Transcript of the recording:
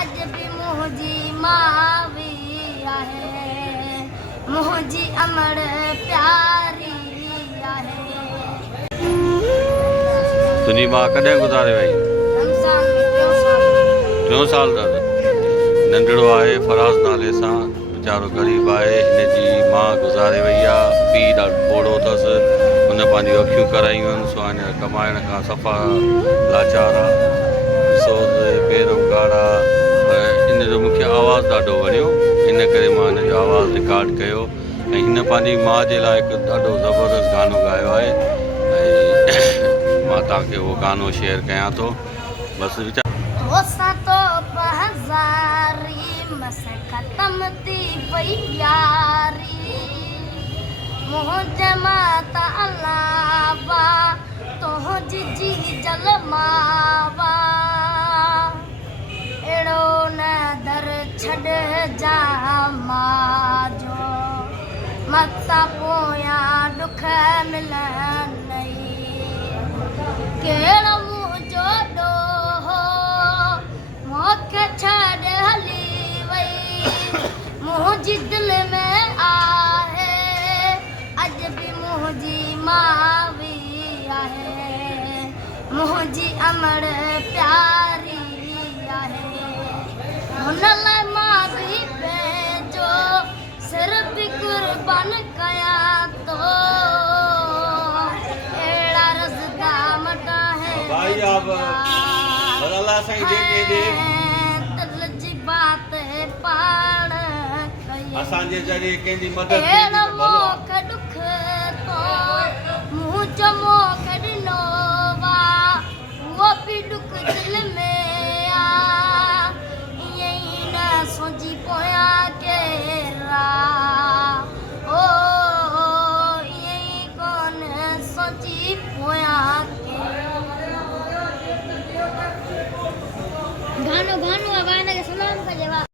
अज भी मुझी मावी आहे मुझी अमर प्यारी आहे तुंहिंजी मां कॾहिं गुज़ारे वई? रमज़ान में 3 साल दादा नंढड़ो आहे फराज़ नाले सां वीचारो ग़रीब आहे हिन जी मां गुज़ारे वई आहे पीउ ॾाढो ॿोड़ो अथसि हुन पंहिंजियूं अखियूं करायूं आहिनि सो हाणे कमाइण खां सफ़ा लाचार आहे ॾिसो पेरों ॻाढ़ा पर इन जो मूंखे आवाज़ु ॾाढो वणियो इन करे मां हिन जो आवाज़ु रिकॉर्ड कयो ऐं हिन पंहिंजी माउ जे लाइ हिकु ॾाढो ज़बरदस्त गानो ॻायो आहे ऐं मां तव्हांखे उहो गानो शेयर कयां थो बसि वीचार तोसां तो बहज़ारी मस ख़त्म थी वई यारी मुंहिंजे माता अलावा तुंहिंजी जी जलमावा अहिड़ो न दर छॾिजा मां मता पोयां ॾुख मिलनि कहिड़ो मुंहिंजो ॾोहो मूंखे छॾे हली वई मुंहिंजी दिलि में आहे अॼु बि मुंहिंजी मावी आहे मुंहिंजी अमर प्यारी आहे हुन लाइ मां बि पंहिंजो सिर बि कुर्बान कयां थो अहिड़ा रज़दा मटा भाई आप अल्लाह साईं जेके दे दिल जी बात है पाण असांजे ज़रिए कंहिंजी मदद अहिड़ो मूंखे ॾुख तो मुंहिंजो मूंखे ॾिनो वा उहो बि ॾुख दिलि में आ ईअं ई न सोची पोयां केरा ओ ईअं ई कोन सोची पोयां